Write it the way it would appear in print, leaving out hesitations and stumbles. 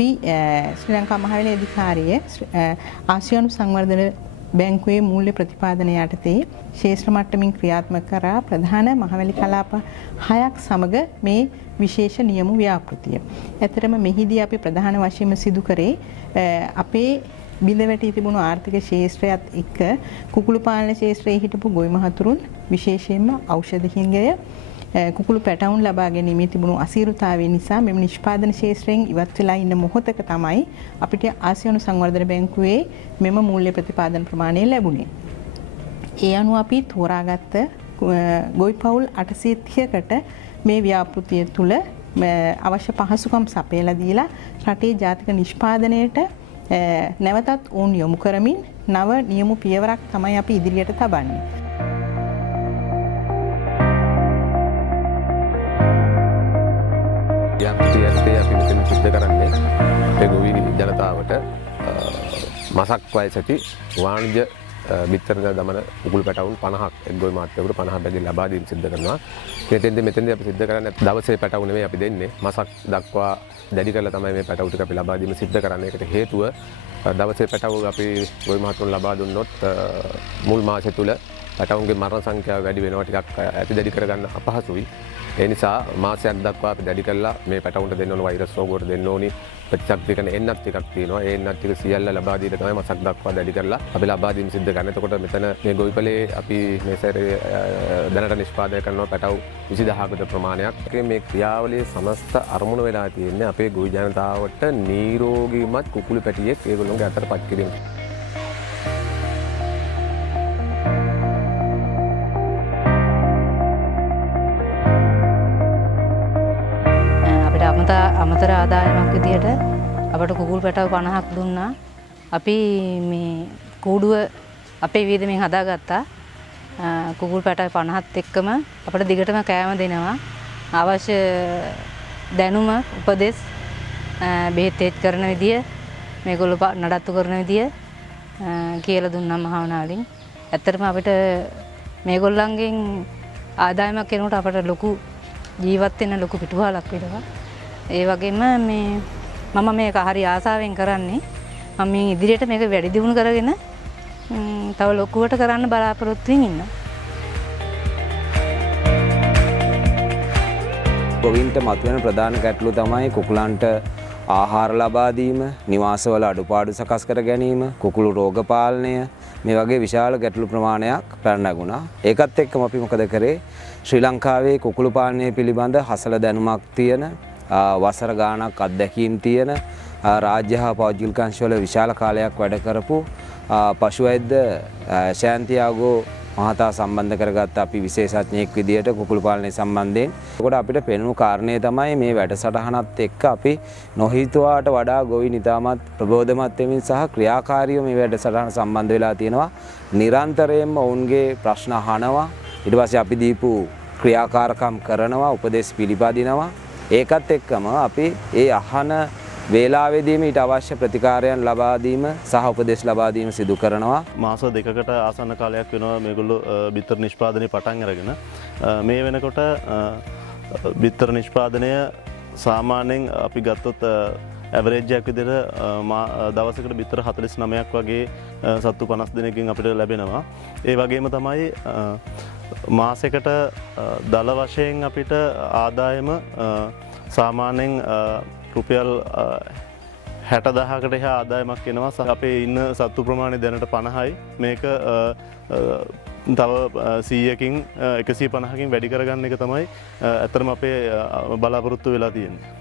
අපි ශ්‍රී ලංකා මහවැලි අධිකාරිය ආසියානු සංවර්ධන බැංකුවේ මූල්‍ය ප්‍රතිපාදන යටතේ ශේෂ්ත්‍ර මට්ටමින් ක්‍රියාත්මක කරා ප්‍රධාන මහවැලි කලාප 6ක් සමග මේ විශේෂ නියම ව්‍යාපෘතිය. ඇතරම මෙහිදී අපි ප්‍රධාන වශයෙන්ම සිදු කරේ අපේ බිඳ වැටී තිබුණු ආර්ථික ශේෂ්ත්‍රයත් එක්ක කුකුළු පාලන ශේෂ්ත්‍රයේ හිටපු ගොවි මහතුරුන් විශේෂයෙන්ම ඖෂධ හිඟය කුකුළු පැටවුන් ලබා ගැනීමේ තිබුණු අසීරුතාවය නිසා මෙම නිෂ්පාදන ශේෂ්ත්‍රයෙන් ඉවත් වෙලා ඉන්න මොහොතක තමයි අපිට ආසියානු සංවර්ධන බැංකුවේ මෙම මූල්‍ය ප්‍රතිපාදන ප්‍රමාණය ලැබුණේ. ඒ අනුව අපි තෝරාගත්ත ගොවි පවුල් 830කට මේ ව්‍යාපෘතිය තුළ අවශ්‍ය පහසුකම් සපයලා දීලා රටේ ජාතික නිෂ්පාදනයට නැවතත් ඔවුන් යොමු කරමින් නව නියම පියවරක් තමයි අපි ඉදිරියට තබන්නේ. යාපිටියස්සේ අපි මෙතන සිද්ධ කරන්නේ අපේ ගොවි ජනතාවට මසක් වයසති වාණිජ බිත්තර දමන කුකුළු පැටවුන් 50ක් එක් ගොවි මාත්‍යවකට 50 බැගින් ලබා දීම සිද්ධ කරනවා. මෙතෙන්දී අපි සිද්ධ කරන්නේ දවසේ පැටවුන් නෙමෙයි අපි දෙන්නේ මසක් දක්වා දැඩි කරලා තමයි මේ පැටවු ටික අපි ලබා දීම සිද්ධ කරන්නේ. ඒකට හේතුව දවසේ පැටවු අපි ගොවි මහතුන් ලබා දුන්නොත් මුල් මාසෙ තුල පැටවුන්ගේ මරණ සංඛ්‍යාව වැඩි වෙනවා, ටිකක් ඇති දැඩි කරගන්න අපහසුයි. ඒ නිසා මාසයක් දක්වා අපි දැඩි කළා මේ පැටවුන්ට දෙන්න ඕන වෛරස් රෝග වලට දෙන්න ඕනි ප්‍රතිශක්ති කරන එන්නත් ටිකක් තියෙනවා. ඒ එන්නත් ටික සියල්ල ලබා දීලා තමයි මාසයක් දක්වා දැඩි කරලා අපි ලබා දීම සිද්ධ කරන්නේ. එතකොට මෙතන මේ ගොවිපලේ අපි මේ සැරේ දැනට නිෂ්පාදනය කරන පැටවු 20000කට ප්‍රමාණයක්. මේ ක්‍රියාවලියේ සමස්ත අරමුණ වෙලා තියෙන්නේ අපේ ගොවි ජනතාවට නිරෝගීමත් කුකුළු පැටියෙක් ඒගොල්ලෝගේ අතරපත් කිරීම. අමතර ආදායමක් විදියට අපට කුකුල් පැටව 50ක් දුන්නා. අපි මේ කූඩුව අපේ වියදමින් හදාගත්තා. කුකුල් පැටව 50ත් එක්කම අපට දිගටම කෑම දෙනවා. අවශ්‍ය දැනුම, උපදෙස්, බෙහෙත් කරන විදිය, මේගොල්ලෝ නඩත්තු කරන විදිය කියලා දුන්නා මහවනා වලින්. ඇත්තටම අපිට මේගොල්ලන්ගෙන් ආදායමක් කෙනෙකුට අපට ලොකු ජීවත් වෙන්න ලොකු පිටුවහලක් වෙනවා. ඒ වගේම මම මේක හරි ආසාවෙන් කරන්නේ. මම මේ ඉදිරියට මේක වැඩි දියුණු කරගෙන තව ලොකුවට කරන්න බලාපොරොත්තු වෙමින් ඉන්නවා. ගොවීන්ට මතුවෙන ප්‍රධාන ගැටලු තමයි කුකුලන්ට ආහාර ලබා දීම, නිවාසවල අඩුපාඩු සකස් කර ගැනීම, කුකුළු රෝග පාලනය මේ වගේ විශාල ගැටලු ප්‍රමාණයක් පැන නැගුණා. ඒකත් එක්කම අපි මොකද කරේ? ශ්‍රී ලංකාවේ කුකුළු පාලනය පිළිබඳ හසල දැනුමක් තියෙන වසර ගානක් අත්දැකීම් තියෙන රාජ්‍ය හා පෞද්ගලික අංශවල විශාල කාලයක් වැඩ කරපු පශු වෛද්‍ය ශාන්තියාගෝ මහතා සම්බන්ධ කරගත්ත අපි විශේෂඥයෙක් විදියට කුකුළු පාලනය සම්බන්ධයෙන්. ඒකට අපිට පෙනුණු කාරණේ තමයි මේ වැඩසටහනත් එක්ක අපි නොහිතුවාට වඩා ගොවි නිතාමත් ප්‍රබෝධමත් වෙමින් සහ ක්‍රියාකාරීව මේ වැඩසටහන සම්බන්ධ වෙලා තියෙනවා. නිරන්තරයෙන්ම ඔවුන්ගේ ප්‍රශ්න අහනවා. ඊට පස්සේ අපි දීපු ක්‍රියාකාරකම් කරනවා, උපදෙස් පිළිපදිනවා. ඒකත් එක්කම අපි ඒ අහන වේලාවේදීම ඊට අවශ්‍ය ප්‍රතිකාරයන් ලබා දීම සහ උපදෙස් ලබා දීම සිදු කරනවා. මාස දෙකකට ආසන්න කාලයක් වෙනවා මේගොල්ලෝ බිත්තර නිෂ්පාදනය පටන් අරගෙන. මේ වෙනකොට බිත්තර නිෂ්පාදනය සාමාන්‍යයෙන් අපි ගත්තොත් ඇවරේජ් එකක් විදිහට දවසකට බිත්තර 49ක් වගේ සත්තු 50 දෙනෙක්ගෙන් අපිට ලැබෙනවා. ඒ වගේම තමයි මාසෙකට දල වශයෙන් අපිට ආදායම සාමාන්‍යයෙන් රුපියල් 60000කට එහා ආදායමක් එනවා. අපේ ඉන්න සත්තු ප්‍රමාණය දැනට 50යි. මේක තව 100කින් 150කින් වැඩි කරගන්න එක තමයි ඇත්තටම අපේ බලාපොරොත්තු වෙලා තියෙන්නේ.